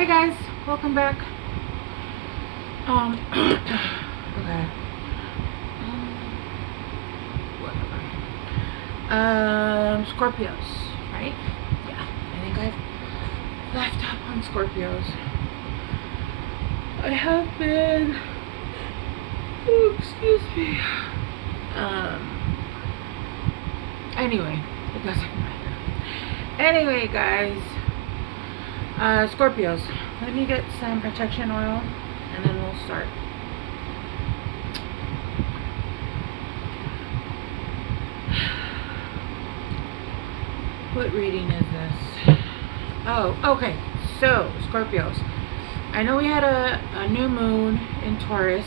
Hey guys, welcome back. Okay. Whatever. Scorpios, right? Yeah, I think I've left up on Scorpios. I have been. Oh, excuse me. Anyway, it doesn't matter. Anyway, guys. Scorpios. Let me get some protection oil and then we'll start. What reading is this? Oh, okay. So, Scorpios. I know we had a new moon in Taurus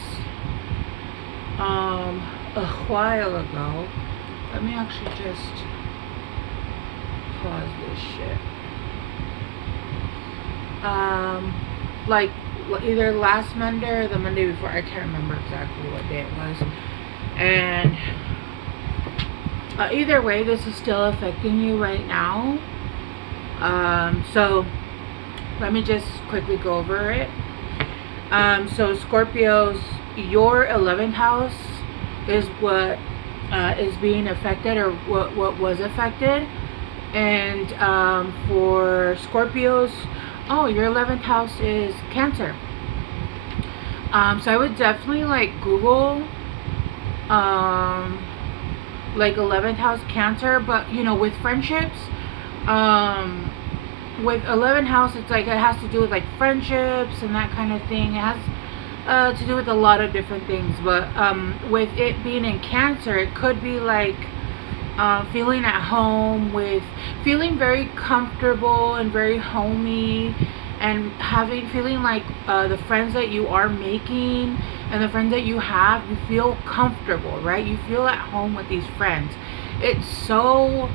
a while ago. Let me actually just pause this shit. Like either last Monday or the Monday before. I can't remember exactly what day it was. And either way, this is still affecting you right now. So let me just quickly go over it. So Scorpios, your 11th house is what is being affected, or what was affected. And for Scorpios, oh, your 11th house is Cancer. So I would definitely like Google like 11th house Cancer, but you know, with friendships, with 11th house, it's like it has to do with like friendships and that kind of thing. It has to do with a lot of different things, but with it being in Cancer, it could be like feeling at home, with feeling very comfortable and very homey, and feeling like the friends that you are making and the friends that you have, you feel comfortable, right? You feel at home with these friends. It's so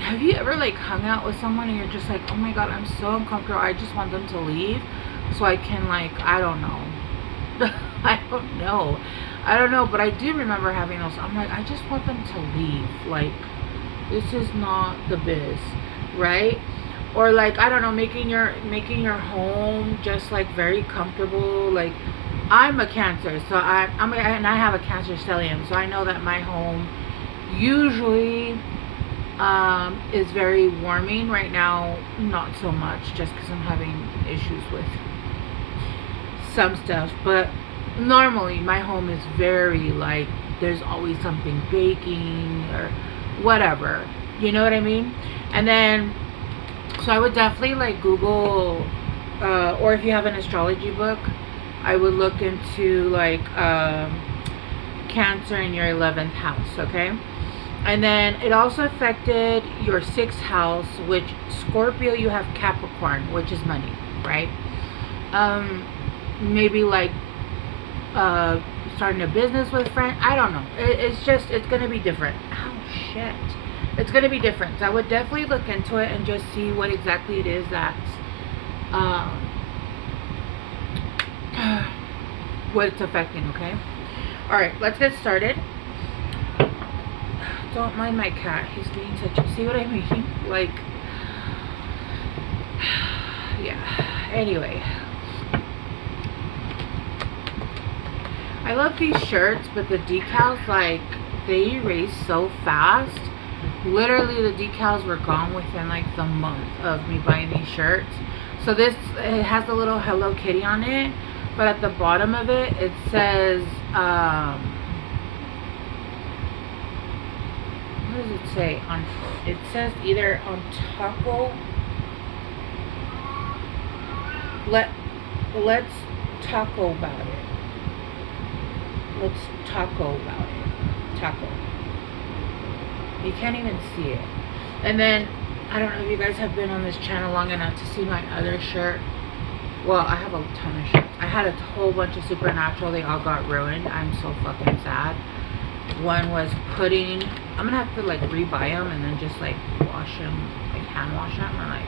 have you ever like hung out with someone and you're just like, oh my god, I'm so uncomfortable, I just want them to leave so I can, like, I don't know. I don't know, but I do remember having those. I'm like, I just want them to leave. Like, this is not the biz, right? Or like, I don't know, making your home just like very comfortable. Like, I'm a Cancer, so and I have a Cancer stellium, so I know that my home usually is very warming. Right now, not so much, just because I'm having issues with some stuff, but normally my home is very like, there's always something baking or whatever, you know what I mean? And then so I would definitely like Google, or if you have an astrology book, I would look into like Cancer in your 11th house, okay? And then it also affected your 6th house, which Scorpio, you have Capricorn, which is money, right? Maybe like starting a business with friends. I don't know. It's gonna be different. Oh shit. It's gonna be different. So I would definitely look into it and just see what exactly it is that's what it's affecting, okay? Alright, let's get started. Don't mind my cat. He's being such a, see what I mean? Like, yeah. Anyway, I love these shirts, but the decals, like, they erase so fast. Literally, the decals were gone within like the month of me buying these shirts. So this, it has a little Hello Kitty on it, but at the bottom of it, it says, what does it say? It says either on taco. Let's taco about it. Let's taco about it. Taco. You can't even see it. And then, I don't know if you guys have been on this channel long enough to see my other shirt. Well, I have a ton of shirts. I had a whole bunch of Supernatural. They all got ruined. I'm so fucking sad. One was pudding. I'm gonna have to like rebuy them and then just like wash them, like hand wash them, or like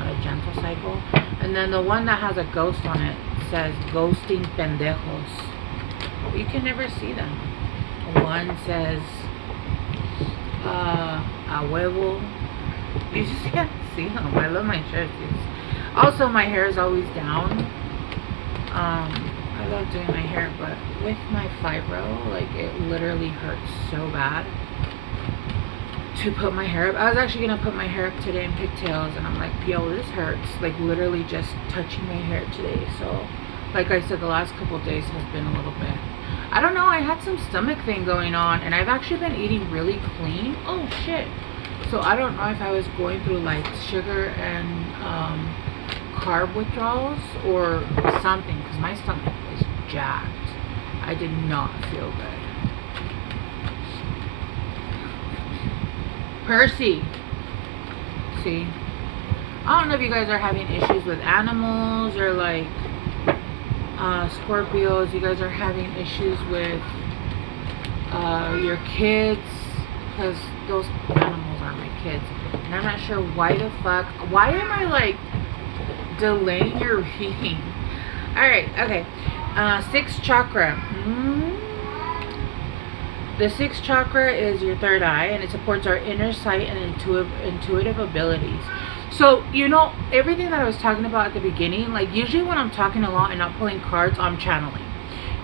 on a gentle cycle. And then the one that has a ghost on it says ghosting pendejos. You can never see them. One says a huevo, You just can't see them. I love my shirts. Also, my hair is always down. I love doing my hair, but with my fibro, like, it literally hurts so bad to put my hair up. I was actually gonna put my hair up today in pigtails, and I'm like, yo, this hurts. Like, literally just touching my hair today. So, like I said, the last couple of days has been a little bit, I don't know, I had some stomach thing going on, and I've actually been eating really clean. Oh shit. So I don't know if I was going through like sugar and carb withdrawals or something, because my stomach was jacked. I did not feel good. Percy. See? I don't know if you guys are having issues with animals or like Scorpios. You guys are having issues with your kids, because those animals are my kids. And I'm not sure why the fuck. Why am I like delaying your reading? Alright, okay. Sixth chakra. The sixth chakra is your third eye, and it supports our inner sight and intuitive abilities. So, you know, everything that I was talking about at the beginning, like usually when I'm talking a lot and not pulling cards, I'm channeling.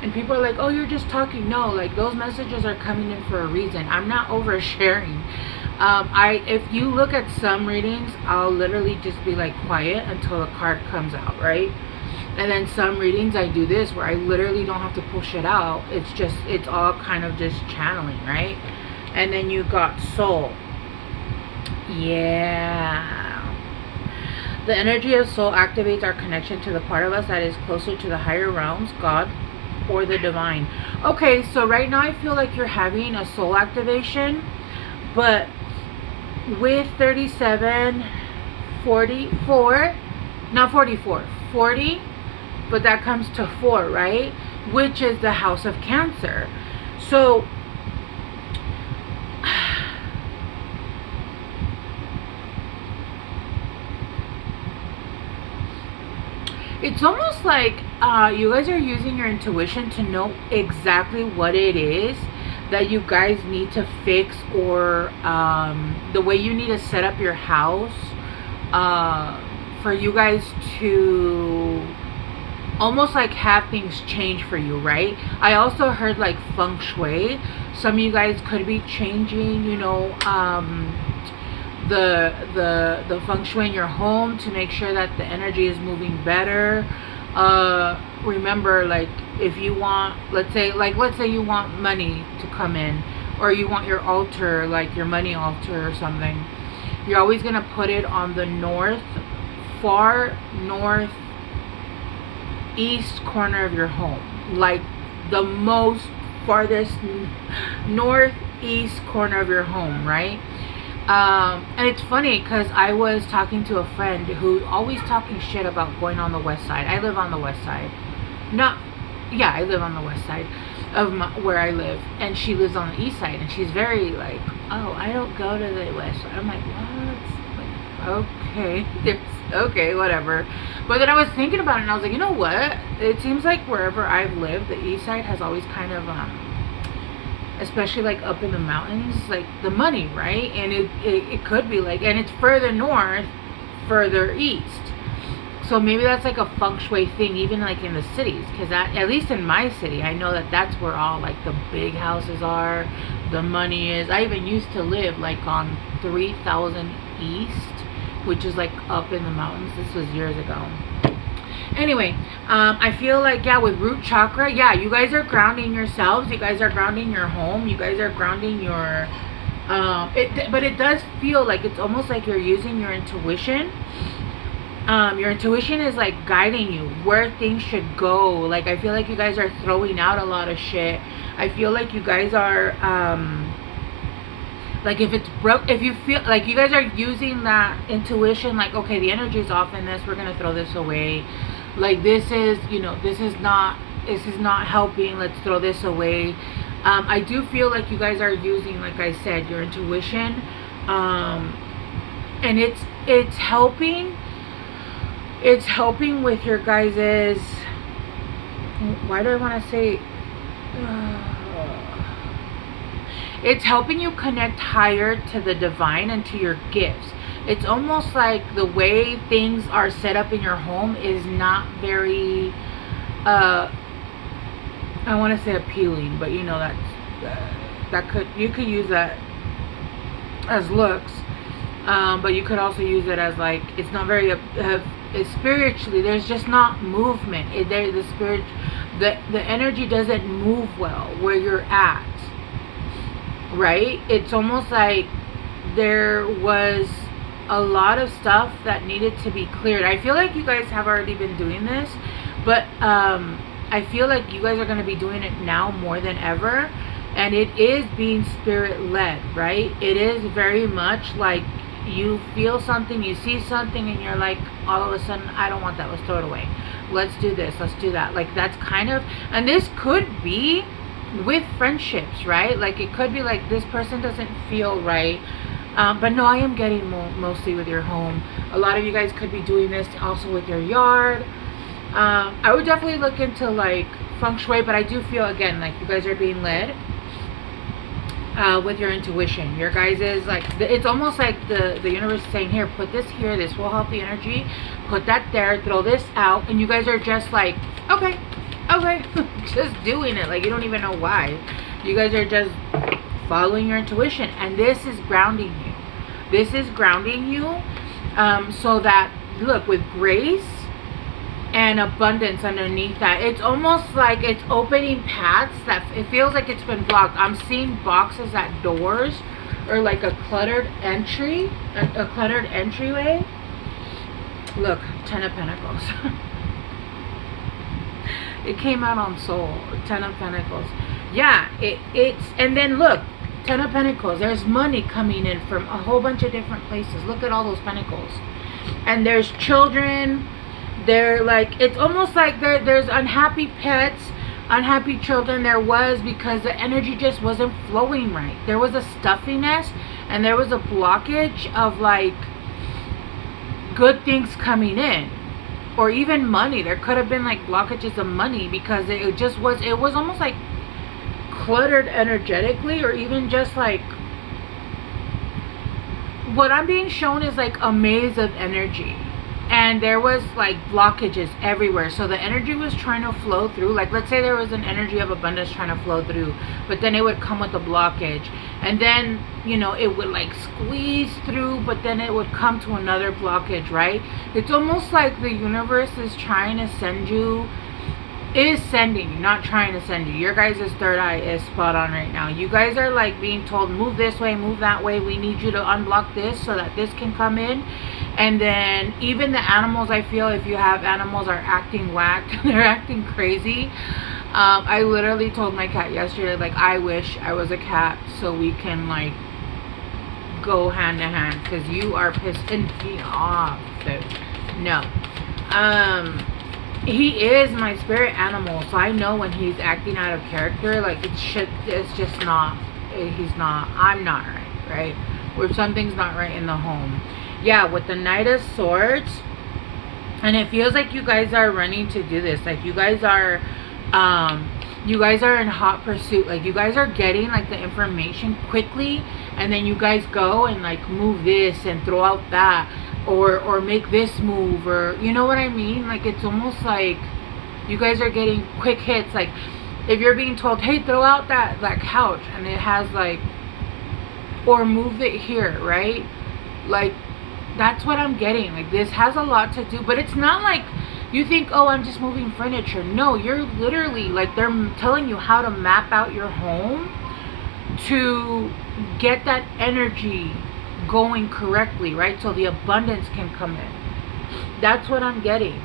And people are like, oh, you're just talking. No, like those messages are coming in for a reason. I'm not oversharing. If you look at some readings, I'll literally just be like quiet until the card comes out, right? And then some readings I do this where I literally don't have to pull shit out. It's all kind of just channeling, right? And then you got soul. Yeah. The energy of soul activates our connection to the part of us that is closer to the higher realms, God, or the divine. Okay, so right now I feel like you're having a soul activation, but with 37, 44, not 44, 40, but that comes to 4, right? Which is the house of Cancer. So it's almost like you guys are using your intuition to know exactly what it is that you guys need to fix, or the way you need to set up your house for you guys to almost like have things change for you, right? I also heard like feng shui. Some of you guys could be changing, you know, the feng shui in your home to make sure that the energy is moving better. Remember, like, if you want, let's say you want money to come in, or you want your altar, like your money altar or something, you're always gonna put it on the far north east corner of your home, like the most farthest northeast corner of your home, right? And it's funny because I was talking to a friend who always talking shit about going on the west side. I live on the west side. I live on the west side of where I live, and she lives on the east side, and she's very like, oh, I don't go to the west side. I'm like, what? Like, okay, okay, whatever. But then I was thinking about it, and I was like, you know what? It seems like wherever I've lived, the east side has always kind of especially like up in the mountains, like the money, right? And it could be like, and it's further north, further east. So maybe that's like a feng shui thing, even like in the cities, because at least in my city, I know that that's where all like the big houses are, the money is. I even used to live like on 3000 East, which is like up in the mountains. This was years ago. Anyway, I feel like, yeah, with root chakra, yeah, you guys are grounding yourselves. You guys are grounding your home. You guys are grounding your, but it does feel like it's almost like you're using your intuition. Your intuition is like guiding you where things should go. Like, I feel like you guys are throwing out a lot of shit. I feel like you guys are, like, if it's broke, if you feel like you guys are using that intuition, like, okay, the energy's off in this, we're gonna throw this away. Like, this is, you know, this is not helping, let's throw this away. I do feel like you guys are using, like I said, your intuition, and it's helping with your guys's, why do I want to say, it's helping you connect higher to the divine and to your gifts. It's almost like the way things are set up in your home is not very, uh, I want to say appealing, but you know that could, you could use that as looks, but you could also use it as like it's not very spiritually. There's just not movement. The spirit, the energy doesn't move well where you're at, right? It's almost like there was a lot of stuff that needed to be cleared. I feel like you guys have already been doing this, but I feel like you guys are going to be doing it now more than ever. And it is being spirit led, right? It is very much like you feel something, you see something, and you're like, all of a sudden, I don't want that, let's throw it away. Let's do this, let's do that. Like, that's kind of, and this could be with friendships, right? Like, it could be like, this person doesn't feel right. But no, I am getting mostly with your home. A lot of you guys could be doing this also with your yard. I would definitely look into like feng shui, but I do feel, again, like you guys are being led with your intuition. Your guys is like, it's almost like the universe is saying, here, put this here, this will help the energy, put that there, throw this out, and you guys are just like, okay, just doing it. Like, you don't even know why. You guys are just following your intuition, and this is grounding you. This is grounding you, so that, look, with grace and abundance underneath that, it's almost like it's opening paths that it feels like it's been blocked. I'm seeing boxes at doors, or like a cluttered entry, a cluttered entryway. Look, 10 of Pentacles. It came out on Soul, 10 of Pentacles. Yeah, it's, and then look, 10 of Pentacles, there's money coming in from a whole bunch of different places. Look at all those pentacles. And there's children. They're like, it's almost like there's unhappy pets, unhappy children. There was, because the energy just wasn't flowing right. There was a stuffiness, and there was a blockage of like good things coming in, or even money. There could have been like blockages of money, because it just was, it was almost like cluttered energetically, or even just like, what I'm being shown is like a maze of energy. And there was like blockages everywhere. So the energy was trying to flow through. Like, let's say there was an energy of abundance trying to flow through, but then it would come with a blockage. And then, you know, it would like squeeze through, but then it would come to another blockage, right? It's almost like the universe is trying to send you, is sending you, not trying to send you. Your guys' third eye is spot on right now. You guys are like being told, move this way, move that way. We need you to unblock this so that this can come in. And then even the animals, I feel, if you have animals, are acting whacked. They're acting crazy. I literally told my cat yesterday, like, I wish I was a cat so we can like go hand to hand, because you are pissing me off, dude. No. He is my spirit animal, so I know when he's acting out of character. Like, it's just not, he's not, I'm not right, or something's not right in the home. Yeah, with the Knight of Swords, and it feels like you guys are running to do this. Like, you guys are in hot pursuit. Like, you guys are getting like the information quickly, and then you guys go and like move this and throw out that, or make this move, or you know what I mean? Like, it's almost like you guys are getting quick hits. Like, if you're being told, hey, throw out that couch, and it has like, or move it here, right? Like, that's what I'm getting. Like, this has a lot to do, but it's not like you think, oh, I'm just moving furniture. No, you're literally like, they're telling you how to map out your home to get that energy going correctly, right? So the abundance can come in. That's what I'm getting.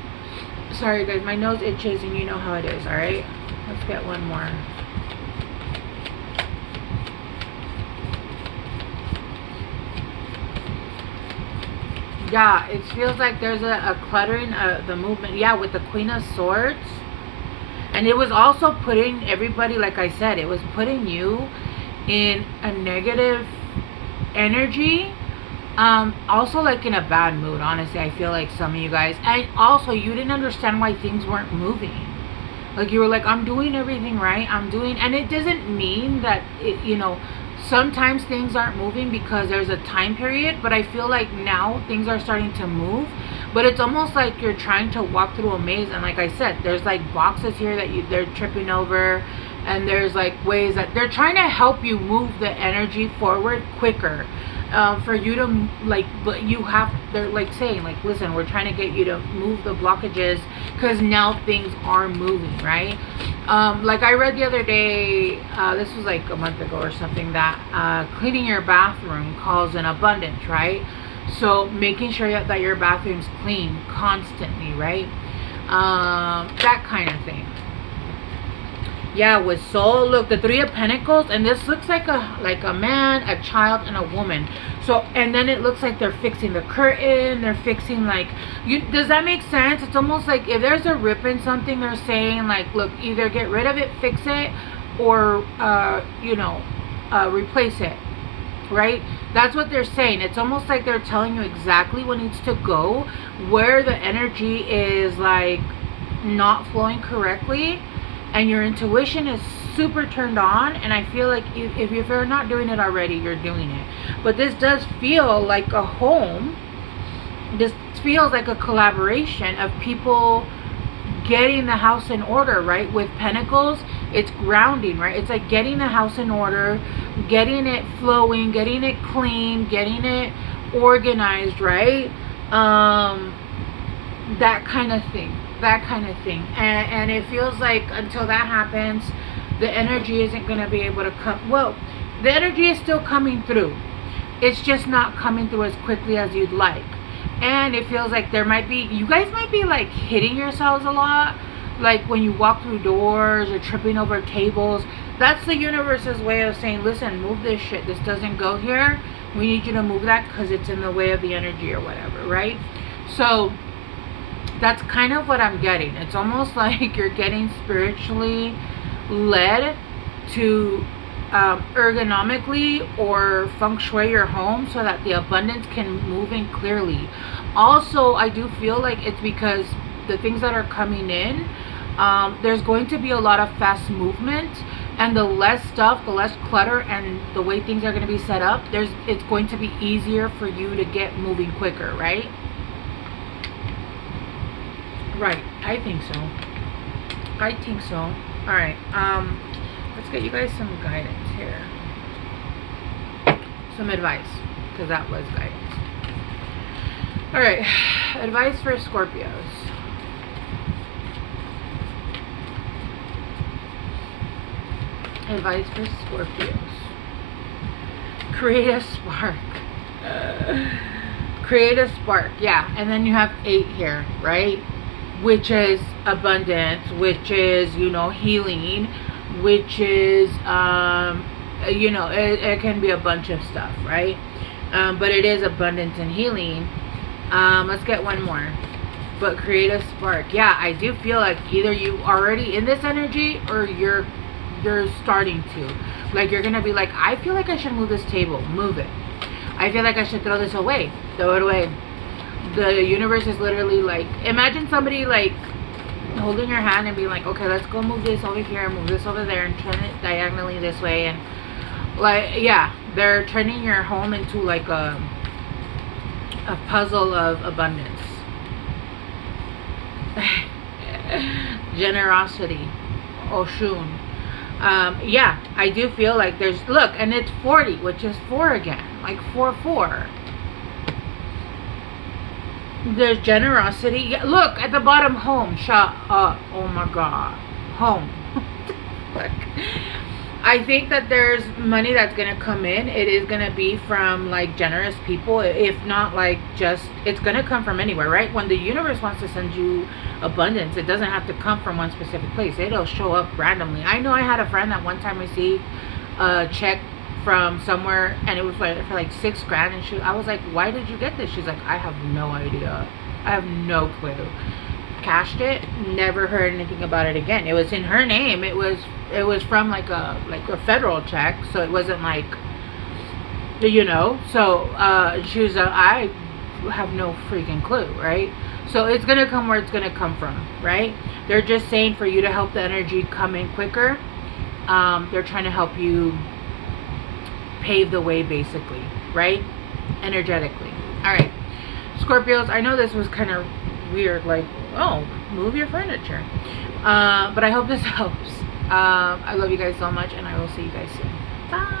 Sorry guys, my nose itches, and you know how it is. All right, let's get one more. Yeah, it feels like there's a cluttering of the movement. Yeah, with the Queen of Swords. And it was also putting everybody, like I said, it was putting you in a negative energy. Also like in a bad mood, honestly. I feel like some of you guys. And also, you didn't understand why things weren't moving. Like, you were like, I'm doing everything right. I'm doing, and it doesn't mean that, it, you know, sometimes things aren't moving because there's a time period, but I feel like now things are starting to move. But it's almost like you're trying to walk through a maze, and like I said, there's like boxes here that they're tripping over, and there's like ways that they're trying to help you move the energy forward quicker. For you to like, but you have, they're like saying like, listen, we're trying to get you to move the blockages because now things are moving, right? Like I read the other day, this was like a month ago or something, that cleaning your bathroom calls in abundance, right? So making sure that your bathroom's clean constantly, right? That kind of thing. Yeah, with soul. Look, the Three of Pentacles, and this looks like a man, a child, and a woman. So, and then it looks like they're fixing the curtain. They're fixing like, does that make sense? It's almost like if there's a rip in something, they're saying like, look, either get rid of it, fix it, or replace it. Right? That's what they're saying. It's almost like they're telling you exactly what needs to go, where the energy is like not flowing correctly, and your intuition is super turned on. And I feel like if you're not doing it already, you're doing it. But this does feel like a home. This feels like a collaboration of people getting the house in order, right? With Pentacles, it's grounding, right? It's like getting the house in order, getting it flowing, getting it clean, getting it organized, right? That kind of thing. And it feels like until that happens, the energy isn't going to be able to come. Well, the energy is still coming through. It's just not coming through as quickly as you'd like. And it feels like you guys might be like hitting yourselves a lot. Like when you walk through doors or tripping over tables. That's the universe's way of saying, listen, move this shit. This doesn't go here. We need you to move that because it's in the way of the energy or whatever, right? So that's kind of what I'm getting. It's almost like you're getting spiritually led to ergonomically or feng shui your home so that the abundance can move in clearly. Also, I do feel like it's because the things that are coming in, there's going to be a lot of fast movement, and the less stuff, the less clutter, and the way things are going to be set up, it's going to be easier for you to get moving quicker, right? Right, I think so. All right, let's get you guys some guidance here, some advice, because that was guidance. All right, advice for Scorpios. Advice for Scorpios. Create a spark. Create a spark, yeah. And then you have 8 here, right? Which is abundance, which is, healing, which is, it can be a bunch of stuff, right? But it is abundance and healing. Let's get one more. But create a spark. Yeah, I do feel like either you already in this energy or you're starting to. Like you're going to be like, I feel like I should move this table. Move it. I feel like I should throw this away. Throw it away. The universe is literally like, imagine somebody like holding your hand and being like, okay, let's go move this over here, move this over there, and turn it diagonally this way. And like, yeah, they're turning your home into like a puzzle of abundance. Generosity. Oshun. Yeah, I do feel like look, and it's 40, which is 4 again, like 4-4. There's generosity. Yeah, look at the bottom, home. Shut up. Oh my god. Home. Look. I think that there's money that's going to come in. It is going to be from like generous people. If not like just, it's going to come from anywhere, right? When the universe wants to send you abundance, it doesn't have to come from one specific place. It'll show up randomly. I know I had a friend that one time received a check from somewhere, and it was like for like $6 grand, and I was like, why did you get this? She's like, I have no idea. I have no clue. Cashed it, never heard anything about it again. It was in her name. It was from like a federal check, so it wasn't like, so she was like, I have no freaking clue, right? So it's gonna come where it's gonna come from, right? They're just saying for you to help the energy come in quicker. They're trying to help you pave the way, basically, right? Energetically. All right, Scorpios, I know this was kind of weird, like, oh, move your furniture. But I hope this helps. I love you guys so much, and I will see you guys soon. Bye.